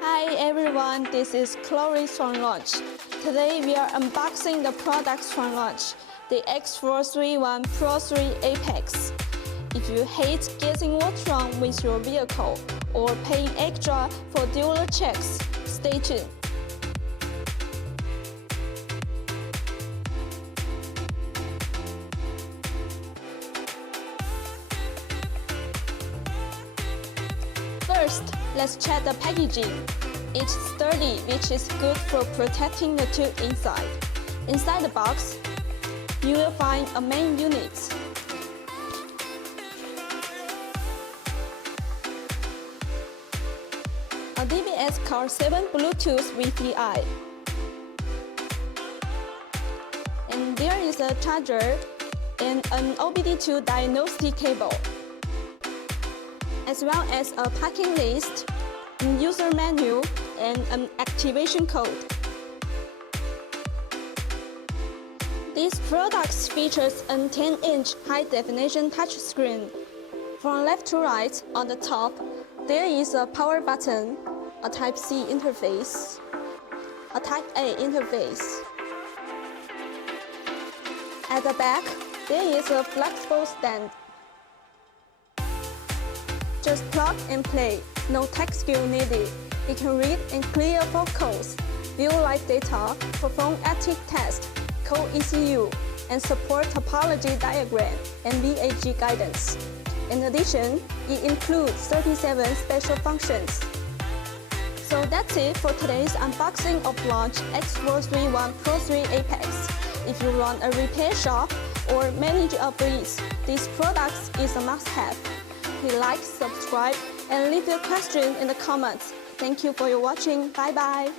Hi everyone, this is Chloe from launch. Today we are unboxing the products from launch, the X-431 PRO3 Apex. If you hate guessing what's wrong with your vehicle or paying extra for dealer checks, stay tuned. First, let's check the packaging. It's sturdy, which is good for protecting the tube inside. Inside the box, you will find a main unit, a DBS Car 7 Bluetooth Wi-Fi, and there is a charger and an OBD2 diagnostic cable, as well as a packing list, user manual, and an activation code. These products features a 10-inch high-definition touchscreen. From left to right, on the top, there is a power button, a Type-C interface, a Type-A interface. At the back, there is a flexible stand. Just plug and play, no tech skill needed. It can read and clear vocals, view live data, perform active test, code ECU, and support topology diagram and VAG guidance. In addition, it includes 37 special functions. So that's it for today's unboxing of launch X-431 PRO3 Apex. If you run a repair shop or manage a fleet, this product is a must-have. Please like, subscribe, and leave your question in the comments. Thank you for your watching. Bye bye.